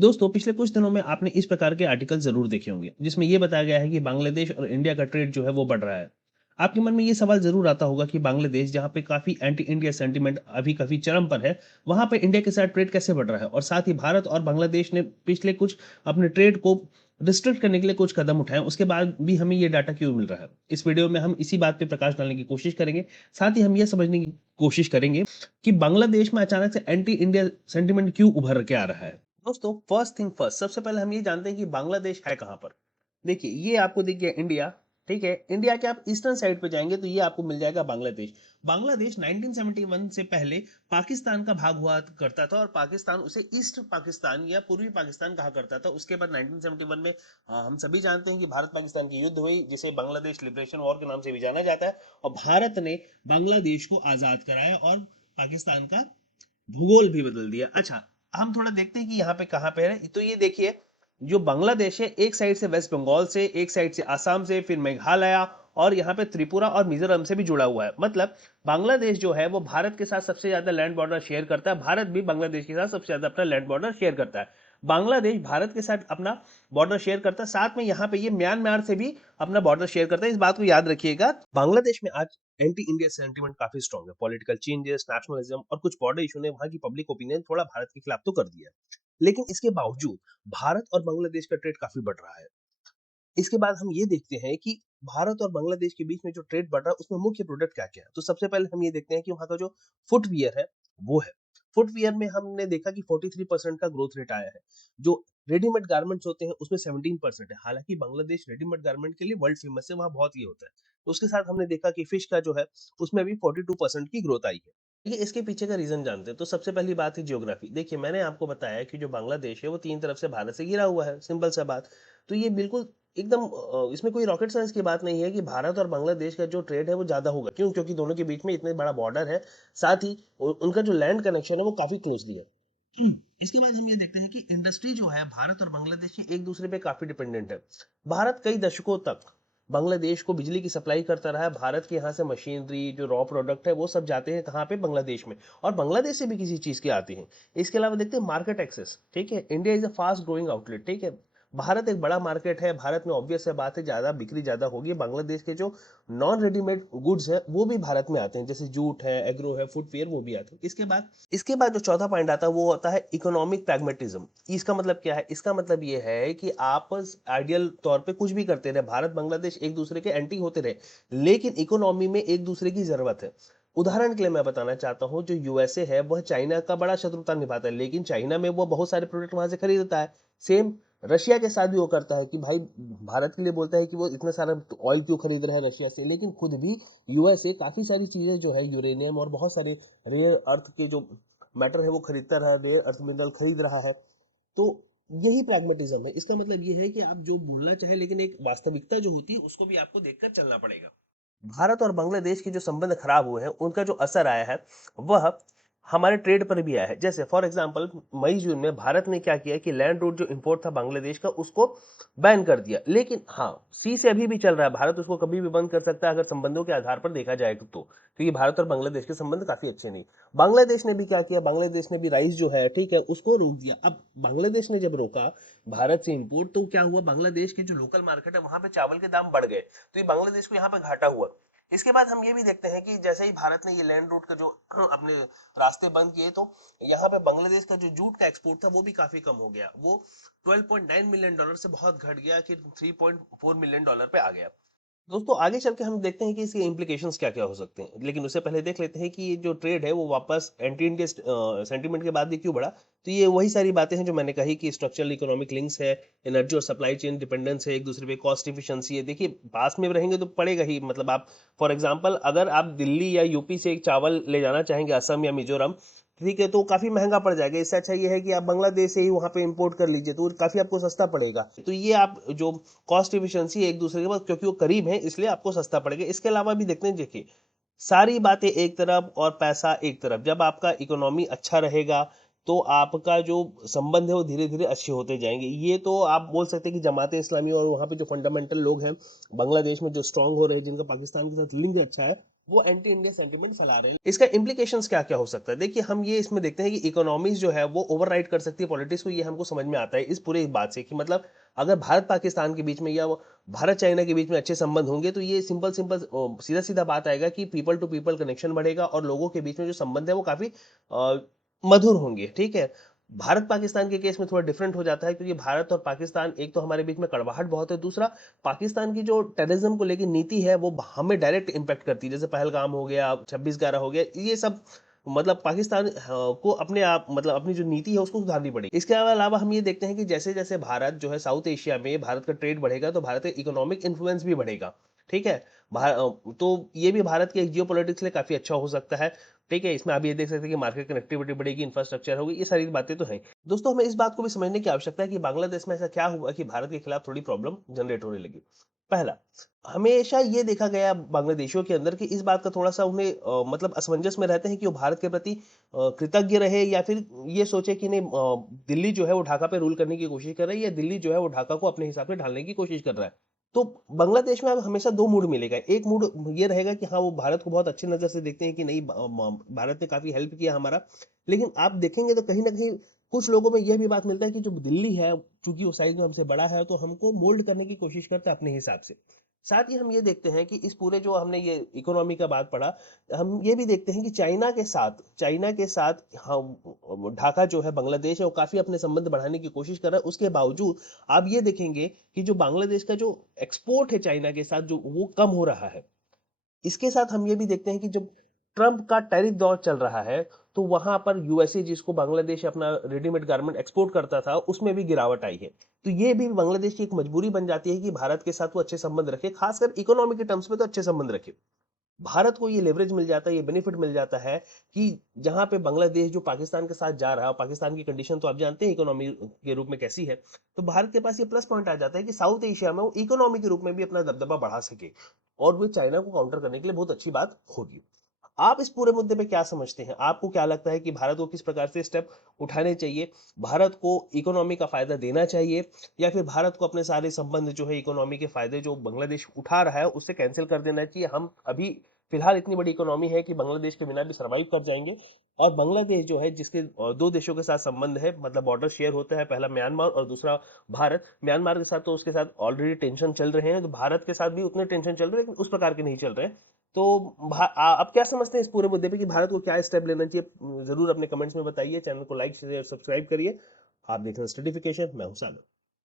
दोस्तों, पिछले कुछ दिनों में आपने इस प्रकार के आर्टिकल ज़रूर देखे होंगे, जिसमें ये बताया गया है कि बांग्लादेश और इंडिया का ट्रेड जो है वो बढ़ रहा है। आपके मन में ये सवाल ज़रूर आता होगा कि बांग्लादेश जहाँ पे काफ़ी एंटी इंडिया सेंटीमेंट अभी काफ़ी चरम पर है, वहाँ पे इंडिया के साथ ट्रेड कैसे बढ़ रहा है? और साथ ही भारत और बांग्लादेश ने पिछले कुछ अपने ट्रेड को रिस्ट्रिक्ट करने के लिए कुछ कदम उठाए, उसके बाद भी हमें ये डाटा क्यों मिल रहा है? इस वीडियो में हम इसी बात पे प्रकाश डालने की कोशिश करेंगे। साथ ही हम ये समझने की कोशिश करेंगे कि बांग्लादेश में अचानक से एंटी इंडिया सेंटीमेंट क्यों उभर के आ रहा है। दोस्तों, फर्स्ट थिंग फर्स्ट, सबसे पहले हम ये जानते हैं कि बांग्लादेश है कहाँ पर। देखिए, ये आपको दिख गया इंडिया। ठीक है, इंडिया के आप ईस्टर्न साइड पे जाएंगे तो ये आपको मिल जाएगा बांग्लादेश। बांग्लादेश 1971 से पहले पाकिस्तान का भाग हुआ करता था और पाकिस्तान उसे ईस्ट पाकिस्तान या पूर्वी पाकिस्तान कहा करता था। उसके बाद 1971 में हम सभी जानते हैं कि भारत पाकिस्तान की युद्ध हुई, जिसे बांग्लादेश लिबरेशन वॉर के नाम से भी जाना जाता है, और भारत ने बांग्लादेश को आजाद कराया और पाकिस्तान का भूगोल भी बदल दिया। अच्छा, हम थोड़ा देखते हैं कि यहाँ पे कहाँ पे है। तो ये देखिए, जो बांग्लादेश है, एक साइड से वेस्ट बंगाल से, एक साइड से आसाम से, फिर मेघालय और यहाँ पे त्रिपुरा और मिजोरम से भी जुड़ा हुआ है। मतलब बांग्लादेश जो है वो भारत के साथ सबसे ज्यादा लैंड बॉर्डर शेयर करता है, भारत भी बांग्लादेश के साथ सबसे ज्यादा अपना लैंड बॉर्डर शेयर करता है। बांग्लादेश भारत के साथ अपना बॉर्डर शेयर करता है, साथ में यहाँ पे ये म्यांमार से भी अपना बॉर्डर शेयर करता है। इस बात को याद रखिएगा। बांग्लादेश में आज एंटी इंडिया सेंटीमेंट काफी स्ट्रांग है। पॉलिटिकल चेंजेस, नेशनलिज्म और कुछ बॉर्डर इशू ने वहां की पब्लिक ओपिनियन थोड़ा भारत के खिलाफ तो कर दिया है, लेकिन इसके बावजूद भारत और बांग्लादेश का ट्रेड काफी बढ़ रहा है। इसके बाद हम ये देखते हैं कि भारत और बांग्लादेश के बीच में जो ट्रेड बढ़ रहा है उसमें मुख्य प्रोडक्ट क्या क्या है। तो सबसे पहले हम ये देखते हैं कि वहां का जो फुटवियर है वो है। फुटवियर में हमने देखा कि 43% का ग्रोथ रेट आया है। जो रेडीमेड गारमेंट्स होते हैं उसमें 17% है। हालांकि बांग्लादेश रेडीमेड गारमेंट के लिए वर्ल्ड फेमस है, वहां बहुत ये होता है। उसके साथ हमने देखा कि फिश का जो है उसमें भी 42% की ग्रोथ आई है। ये इसके पीछे का रीजन जानते हैं। तो सबसे पहली बात है जियोग्राफी। देखिए, मैंने आपको बताया कि जो बांग्लादेश है वो तीन तरफ से भारत से घिरा हुआ है, सिंपल सा बात। तो ये बिल्कुल एकदम इसमें कोई रॉकेट साइंस की बात नहीं है कि भारत और बांग्लादेश का जो ट्रेड है वो ज्यादा होगा। क्यों? क्योंकि दोनों के बीच में इतने बड़ा बॉर्डर है, साथ ही उनका जो लैंड कनेक्शन है वो काफी क्लोजली है। इसके बाद हम ये देखते हैं कि इंडस्ट्री जो है भारत और बांग्लादेश की एक दूसरे पे काफी डिपेंडेंट है। भारत कई दशकों तक बांग्लादेश को बिजली की सप्लाई करता रहा है। भारत के यहाँ से मशीनरी, जो रॉ प्रोडक्ट है, वो सब जाते हैं कहाँ पे? बांग्लादेश में। और बांग्लादेश से भी किसी चीज के आते हैं। इसके अलावा देखते हैं मार्केट एक्सेस। ठीक है, India is a fast growing outlet. ठीक है, भारत एक बड़ा मार्केट है। भारत में ऑब्वियस है बात है, ज्यादा बिक्री ज्यादा होगी। बांग्लादेश के जो नॉन रेडीमेड गुड्स है वो भी भारत में आते हैं, जैसे जूट है, एग्रो है, फुटवेयर, वो भी आते हैं। इसके बाद जो चौथा पॉइंट आता है वो होता है इकोनॉमिक प्रैग्मेटिज्म। इसका मतलब क्या है? इसका मतलब ये है कि आप आइडियल तौर पे कुछ भी करते रहे, भारत बांग्लादेश एक दूसरे के एंटी होते रहे, लेकिन इकोनॉमी में एक दूसरे की जरूरत है। उदाहरण के लिए मैं बताना चाहता हूं, जो यूएसए है वह चाइना का बड़ा शत्रुता निभाता है, लेकिन चाइना में वो बहुत सारे प्रोडक्ट वहां से खरीदता है। सेम रशिया के साथ भी वो करता है कि भाई, भारत के लिए बोलता है कि वो इतना सारा ऑयल क्यों खरीद रहा है रशिया से, लेकिन खुद भी यूएसए काफी सारी चीजें जो है, यूरेनियम और बहुत सारे रेयर अर्थ के जो मैटर है वो खरीदता रहा, रेयर अर्थ मिनरल खरीद रहा है। तो यही प्रैग्मेटिज्म है। इसका मतलब ये है कि आप जो बोलना चाहे, लेकिन एक वास्तविकता जो होती है उसको भी आपको देखकर चलना पड़ेगा। भारत और बांग्लादेश के जो संबंध खराब हुए हैं उनका जो असर आया है वह हमारे ट्रेड पर भी आया है। जैसे फॉर एग्जांपल, मई जून में भारत ने क्या किया कि लैंड रूट जो इंपोर्ट था बांग्लादेश का उसको बैन कर दिया। लेकिन हाँ, सी से अभी भी चल रहा है। भारत उसको कभी भी बंद कर सकता है अगर संबंधों के आधार पर देखा जाए तो, क्योंकि भारत और बांग्लादेश के संबंध काफी अच्छे नहीं। बांग्लादेश ने भी क्या किया? बांग्लादेश ने भी राइस जो है, ठीक है, उसको रोक दिया। अब बांग्लादेश ने जब रोका भारत से इंपोर्ट, तो क्या हुआ? बांग्लादेश के जो लोकल मार्केट है वहां पे चावल के दाम बढ़ गए, तो ये बांग्लादेश को यहाँ पे घाटा हुआ। इसके बाद हम ये भी देखते हैं कि जैसे ही भारत ने ये लैंड रूट का जो अपने रास्ते बंद किए, तो यहाँ पे बांग्लादेश का जो जूट का एक्सपोर्ट था वो भी काफी कम हो गया। वो 12.9 मिलियन डॉलर से बहुत घट गया कि 3.4 मिलियन डॉलर पे आ गया। दोस्तों, आगे चल के हम देखते हैं कि इसके इम्प्लीकेशंस क्या क्या हो सकते हैं, लेकिन उससे पहले देख लेते हैं कि ये जो ट्रेड है वो वापस एंटी इंडिया सेंटीमेंट के बाद ये क्यों बढ़ा। तो ये वही सारी बातें हैं जो मैंने कही कि स्ट्रक्चरल इकोनॉमिक लिंक्स है, एनर्जी और सप्लाई चेन डिपेंडेंस है एक दूसरे पे, कॉस्ट इफिशिएंसी है। देखिए, पास में रहेंगे तो पड़ेगा ही। मतलब आप फॉर एग्जांपल, अगर आप दिल्ली या यूपी से एक चावल ले जाना चाहेंगे असम या मिजोरम, ठीक है, तो काफी महंगा पड़ जाएगा। इससे अच्छा ये है कि आप बांग्लादेश से ही वहां पे इंपोर्ट कर लीजिए, तो काफी आपको सस्ता पड़ेगा। तो ये आप जो कॉस्ट इफिशिएंसी है एक दूसरे के पास, क्योंकि वो करीब है इसलिए आपको सस्ता पड़ेगा। इसके अलावा भी देखते हैं, देखिए, सारी बातें एक तरफ और पैसा एक तरफ। जब आपका इकोनॉमी अच्छा रहेगा तो आपका जो संबंध है वो धीरे धीरे अच्छे होते जाएंगे। ये तो आप बोल सकते हैं कि जमात इस्लामी और वहाँ पे जो फंडामेंटल लोग हैं बांग्लादेश में जो स्ट्रांग हो रहे हैं, जिनका पाकिस्तान के साथ लिंक अच्छा है, वो एंटी इंडिया सेंटीमेंट फैला रहे हैं। इसका इम्प्लीकेशंस क्या-क्या हो सकता है? देखिए, हम ये इसमें देखते हैं कि इकोनॉमीज़ जो है वो ओवरराइड कर सकती है पॉलिटिक्स को, ये हमको समझ में आता है इस पूरी बात से कि मतलब अगर भारत-पाकिस्तान के बीच में या वो भारत-चाइना के बीच में अच्छे संबंध होंगे तो ये सिंपल-सिंपल सीधा-सीधा बात आएगा कि पीपल टू पीपल कनेक्शन बढ़ेगा और लोगों के बीच में जो संबंध है वो काफ़ी मधुर होंगे, ठीक है? भारत-पाकिस्तान के केस में थोड़ा डिफरेंट हो जाता है क्योंकि भारत और पाकिस्तान एक तो हमारे बीच में कड़वाहट बहुत है, दूसरा पाकिस्तान की जो टेररिज्म को लेके नीति है वो हमें डायरेक्ट इम्पैक्ट करती है। जैसे पहलगाम हो गया, 26/11 हो गया, ये सब मतलब पाकिस्तान को अपने आप मतलब अपनी जो नीति है उसको सुधारनी पड़ेगी। इसके अलावा हम ये देखते हैं कि जैसे-जैसे भारत जो है साउथ एशिया में भारत का ट्रेड बढ़ेगा तो भारत का इकोनॉमिक इन्फ्लुएंस भी बढ़ेगा, ठीक है? तो ये भी भारत के जियोपॉलिटिक्स के लिए काफ़ी अच्छा हो सकता है, ठीक है? इसमें आप ये देख सकते हैं कि मार्केट कनेक्टिविटी बढ़ेगी, इंफ्रास्ट्रक्चर होगी, ये सारी बातें तो हैं। दोस्तों, हमें इस बात को भी समझने की आवश्यकता है कि बांग्लादेश में ऐसा क्या हुआ कि भारत के खिलाफ थोड़ी प्रॉब्लम जनरेट होने लगी। पहला, हमेशा ये देखा गया बांग्लादेशियों के अंदर कि इस बात का थोड़ा-सा उन्हें मतलब असमंजस में रहते हैं कि वो भारत के प्रति कृतज्ञ रहे या फिर ये सोचे कि नहीं दिल्ली जो है वो ढाका पे रूल करने की कोशिश कर रही है या दिल्ली जो है वो ढाका को अपने हिसाब से ढालने की कोशिश कर रहा है। तो बांग्लादेश में अब हमेशा 2 मूड मिलेगा। एक मूड ये रहेगा कि हाँ, वो भारत को बहुत अच्छी नज़र से देखते हैं कि नहीं ब म भारत ने काफ़ी हेल्प किया हमारा। लेकिन आप देखेंगे तो कहीं न कहीं कुछ लोगों में ये भी बात मिलता है कि जो दिल्ली है, चूँकि वो साइज़ में हमसे बड़ा है, तो हमको मोल्ड करने की कोशिश करता है अपने हिसाब से। साथ ही हम ये देखते हैं कि इस पूरे जो हमने ये इकोनॉमी का बात पढ़ा, हम ये भी देखते हैं कि चाइना के साथ ढाका जो है बांग्लादेश है, वो काफ़ी अपने संबंध बढ़ाने की कोशिश कर रहा है। उसके बावजूद आप ये देखेंगे कि जो बांग्लादेश का जो एक्सपोर्ट है चाइना के साथ, जो वो कम हो रहा है। इसके साथ हम ये भी देखते हैं कि जब ट्रंप का टैरिफ दौर चल रहा है, तो वहाँ पर यूएसए जिसको बांग्लादेश अपना रेडीमेड गारमेंट एक्सपोर्ट करता था, उसमें भी गिरावट आई है। तो ये भी बांग्लादेश की एक मजबूरी बन जाती है कि भारत के साथ वो अच्छे संबंध रखे, खासकर इकोनॉमी के टर्म्स में तो अच्छे संबंध रखे। भारत को ये लेवरेज मिल जाता है, ये बेनिफिट मिल जाता है कि जहाँ पे बांग्लादेश जो पाकिस्तान के साथ जा रहा है, पाकिस्तान की कंडीशन तो आप जानते हैं इकोनॉमी के रूप में कैसी है। तो भारत के पास ये प्लस पॉइंट आ जाता है कि साउथ एशिया में वो इकोनॉमी के रूप में भी अपना दबदबा बढ़ा सके और वो चाइना को काउंटर करने के लिए बहुत अच्छी बात होगी। आप इस पूरे मुद्दे पे क्या समझते हैं? आपको क्या लगता है कि भारत को किस प्रकार से स्टेप उठाने चाहिए? भारत को इकोनॉमी का फ़ायदा देना चाहिए या फिर भारत को अपने सारे संबंध जो है इकोनॉमी के फ़ायदे जो बांग्लादेश उठा रहा है, उससे कैंसल कर देना चाहिए? हम अभी फिलहाल इतनी बड़ी इकोनॉमी है कि बांग्लादेश के बिना भी सर्वाइव कर जाएँगे और बांग्लादेश जो है जिसके 2 देशों के साथ संबंध है, मतलब बॉर्डर शेयर होता है, पहला म्यांमार और दूसरा भारत। म्यांमार के साथ तो उसके साथ ऑलरेडी टेंशन चल रहे हैं, तो भारत के साथ भी उतने टेंशन चल रहे हैं, लेकिन उस प्रकार के नहीं चल रहे हैं। तो आप क्या समझते हैं इस पूरे मुद्दे पे कि भारत को क्या स्टेप लेना चाहिए? ज़रूर अपने कमेंट्स में बताइए। चैनल को लाइक शेयर सब्सक्राइब करिए। आप देख रहे हैं स्टडीफिकेशन, मैं हूं सागर।